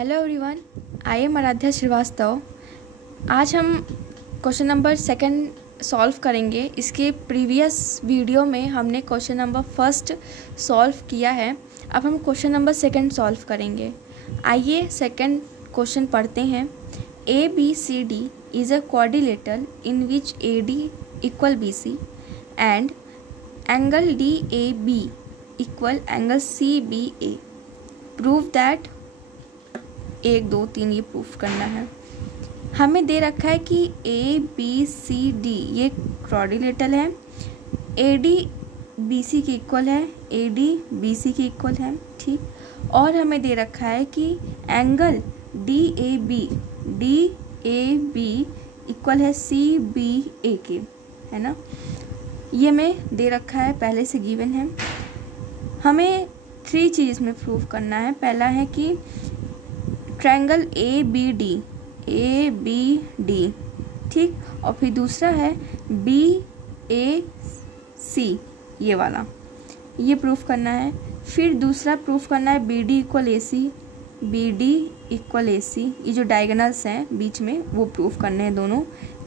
Hello everyone, I am Aradhya Shrivastava. आज हम question number second solve करेंगे। इसके प्रीवियस वीडियो में हमने क्वेश्चन नंबर फर्स्ट सॉल्व किया है। अब हम क्वेश्चन नंबर सेकंड सॉल्व करेंगे। आइए सेकंड क्वेश्चन पढ़ते हैं। A B C D is a quadrilateral in which A D equal B C and angle D A B equal angle C B A. Prove that 1 2 3 ये proof करना है। हमें दे रखा है कि ए बी सी डी ये quadrilateral है, A D B C के इक्वल है, ए डी बी सी के इक्वल है, ठीक। और हमें दे रखा है कि angle D A B equal है सी बी ए के, है ना। ये हमें दे रखा है, पहले से गिवन है। हमें 3 चीज़ में प्रूफ करना है। पहला है कि ट्रायंगल ए बी डी, ठीक। और फिर दूसरा है बी ए सी, ये वाला, ये प्रूफ करना है। फिर दूसरा प्रूफ करना है बी डी इक्वल ए सी, ये जो डायगोनल्स हैं बीच में वो प्रूफ करने हैं दोनों,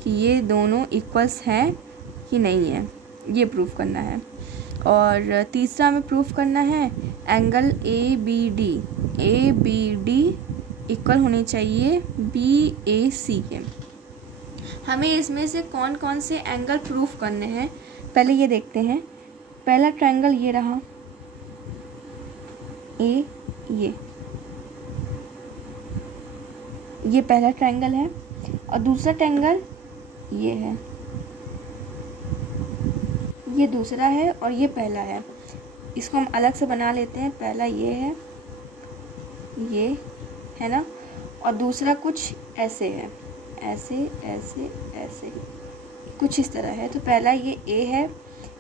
कि ये दोनों इक्वल्स हैं कि नहीं है, ये प्रूफ करना है। और तीसरा हमें प्रूफ करना है angle A B D equal होने चाहिए बी ए सी के। हमें इसमें से कौन कौन से एंगल प्रूफ करने हैं पहले ये देखते हैं। पहला ट्रायंगल ये रहा ए, ये पहला ट्रायंगल है। और दूसरा ट्रायंगल ये है, ये दूसरा है और ये पहला है। इसको हम अलग से बना लेते हैं। पहला ये है, ये है ना, और दूसरा कुछ ऐसे है, ऐसे ऐसे ऐसे कुछ इस तरह है। तो पहला ये ए है,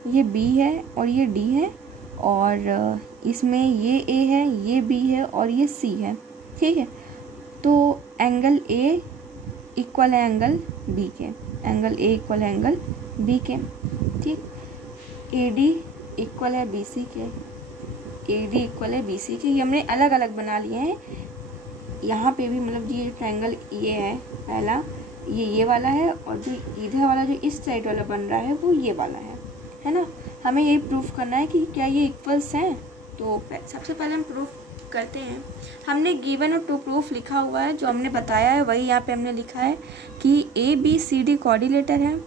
ये बी है और ये डी है, और इसमें ये ए है, ये बी है और ये सी है, ठीक है। तो एंगल ए इक्वल है एंगल बी के, एंगल ए इक्वल है एंगल बी के, ठीक। ए डी इक्वल है बी सी के, ए डी इक्वल है बी सी के। ये हमने अलग अलग बना लिए हैं। यहाँ पे भी मतलब ये ट्रायंगल ये है पहला, ये वाला है, और जो इधर वाला जो इस साइड वाला बन रहा है वो ये वाला है ना। हमें यही प्रूफ करना है कि क्या ये इक्वल्स हैं। तो सबसे पहले हम प्रूफ करते हैं। हमने गिवन और टू प्रूफ लिखा हुआ है, जो हमने बताया है वही यहाँ पे हमने लिखा है कि A B C D quadrilateral है,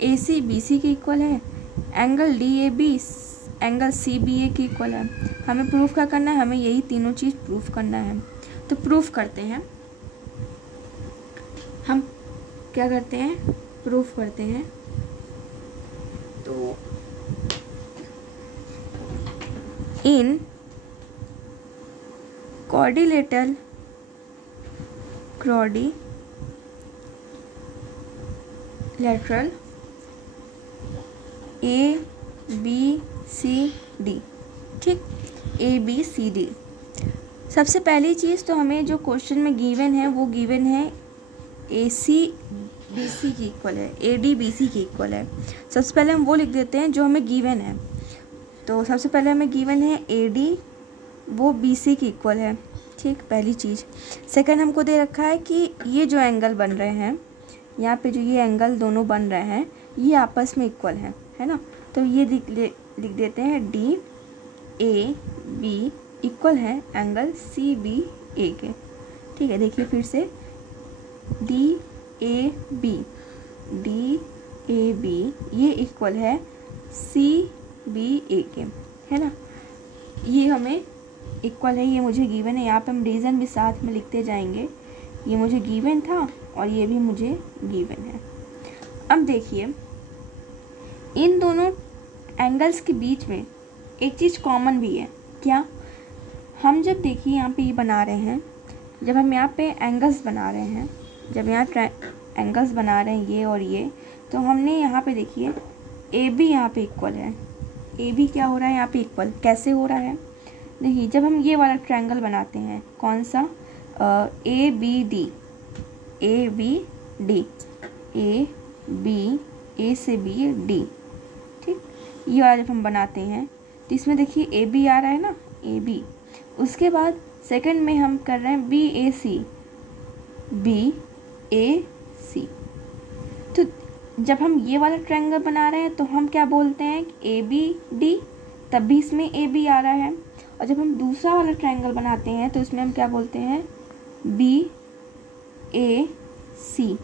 ए सी बी सी के इक्वल है, angle D A B angle C B A के इक्वल है। हमें प्रूफ क्या करना है, हमें यही तीनों चीज़ प्रूफ करना है। तो प्रूफ करते हैं। हम क्या करते हैं, प्रूफ करते हैं। तो इन quadrilateral A B C D, ठीक, ए बी सी डी। सबसे पहली चीज़ तो हमें जो क्वेश्चन में गिवन है वो गिवन है ए सी बी सी की इक्वल है, ए डी बी सी की इक्वल है। सबसे पहले हम वो लिख देते हैं जो हमें गिवन है। तो सबसे पहले हमें गिवन है ए डी, वो बी सी की इक्वल है, ठीक, पहली चीज़। सेकंड हमको दे रखा है कि ये जो एंगल बन रहे हैं, यहाँ पे जो ये एंगल दोनों बन रहे हैं ये आपस में इक्वल है ना। तो ये लिख देते हैं डी ए बी इक्वल है एंगल सी बी ए के, ठीक है। देखिए फिर से डी ए बी ये इक्वल है सी बी ए के, है ना। ये हमें इक्वल है, ये मुझे गिवन है। यहाँ पे हम रीज़न भी साथ में लिखते जाएंगे। ये मुझे गिवन था और ये भी मुझे गिवन है। अब देखिए इन दोनों एंगल्स के बीच में एक चीज़ कॉमन भी है। क्या? हम जब देखिए यहाँ पे ये बना रहे हैं, जब हम यहाँ पे एंगल्स बना रहे हैं, जब यहाँ एंगल्स बना रहे हैं ये और ये, तो हमने यहाँ पे देखिए ए बी यहाँ पे इक्वल है। ए बी क्या हो रहा है यहाँ पे इक्वल, कैसे हो रहा है? देखिए जब हम ये वाला ट्रायंगल बनाते हैं, कौन सा, A B D, A B A से बी डी, ठीक। ये वाला जब हम बनाते हैं तो इसमें देखिए ए बी आ रहा है ना, ए बी। उसके बाद सेकंड में हम कर रहे हैं BAC, BAC। तो जब हम ये वाला ट्रायंगल बना रहे हैं तो हम क्या बोलते हैं ABD, तब भी इसमें AB आ रहा है। और जब हम दूसरा वाला ट्रायंगल बनाते हैं तो इसमें हम क्या बोलते हैं BAC।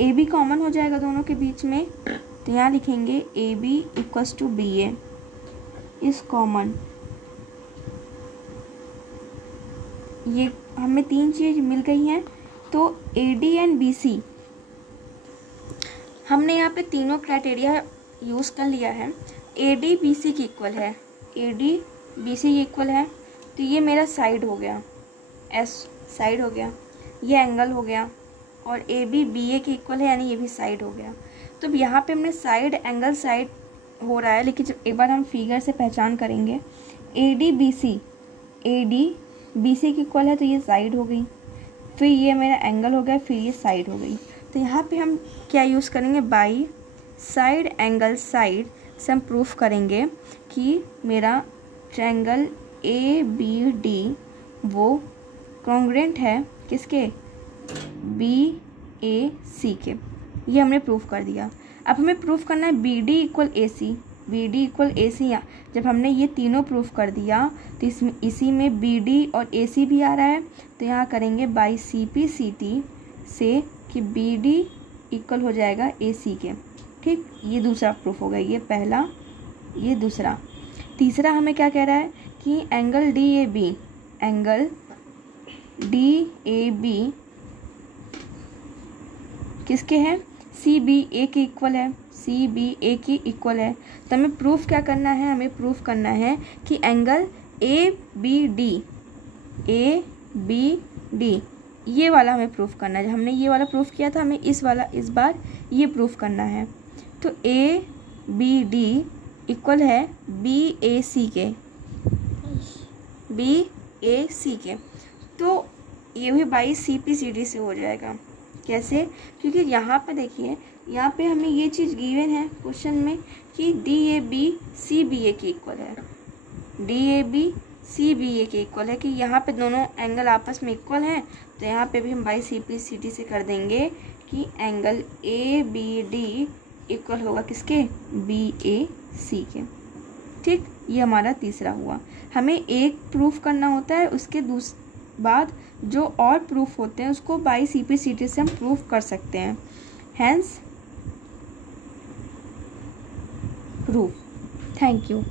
AB कॉमन हो जाएगा दोनों के बीच में, तो यहाँ लिखेंगे AB equals to BA is common. ये हमें 3 चीज़ मिल गई हैं। तो AD एंड BC हमने यहाँ पे तीनों क्राइटेरिया यूज़ कर लिया है। AD BC की इक्वल है, AD BC की इक्वल है, तो ये मेरा साइड हो गया, S साइड हो गया, ये एंगल हो गया, और AB BA की इक्वल है, यानी ये भी साइड हो गया। तो अब यहाँ पे हमने साइड एंगल साइड हो रहा है, लेकिन जब एक बार हम फिगर से पहचान करेंगे AD BC की इक्वल है, तो ये साइड हो गई, फिर ये मेरा एंगल हो गया, फिर ये साइड हो गई। तो यहाँ पे हम क्या यूज़ करेंगे, बाई साइड एंगल साइड से हम प्रूफ करेंगे कि मेरा ट्रायंगल ABD वो कॉन्ग्रुएंट है किसके, BAC के। ये हमने प्रूफ कर दिया। अब हमें प्रूफ करना है BD equal AC, BD equal AC। जब हमने ये तीनों प्रूफ कर दिया तो इसमें इसी में BD और AC भी आ रहा है, तो यहाँ करेंगे बाई CP/CT से कि BD इक्वल हो जाएगा AC के। ठीक, ये दूसरा प्रूफ हो गया, ये पहला, ये दूसरा। तीसरा हमें क्या कह रहा है कि एंगल DAB किसके हैं, CBA के इक्वल है, CBA की इक्वल है। तो हमें प्रूफ क्या करना है, हमें प्रूफ करना है कि एंगल ABD ये वाला हमें प्रूफ करना है। हमने ये वाला प्रूफ किया था, हमें इस बार ये प्रूफ करना है। तो ABD इक्वल है BAC के। तो ये भी बाई CP/CD से हो जाएगा। कैसे, क्योंकि यहाँ पे देखिए, यहाँ पे हमें ये चीज़ गिवन है क्वेश्चन में कि DAB CBA के इक्वल है, DAB CBA के इक्वल है, कि यहाँ पे दोनों एंगल आपस में इक्वल हैं। तो यहाँ पे भी हम बाई CP/CD से कर देंगे कि एंगल ABD इक्वल होगा किसके, BAC के। ठीक, ये हमारा तीसरा हुआ। हमें एक प्रूफ करना होता है, उसके बाद जो और प्रूफ होते हैं उसको बाई CP/CD से हम प्रूफ कर सकते हैं। Hence proof. Thank you.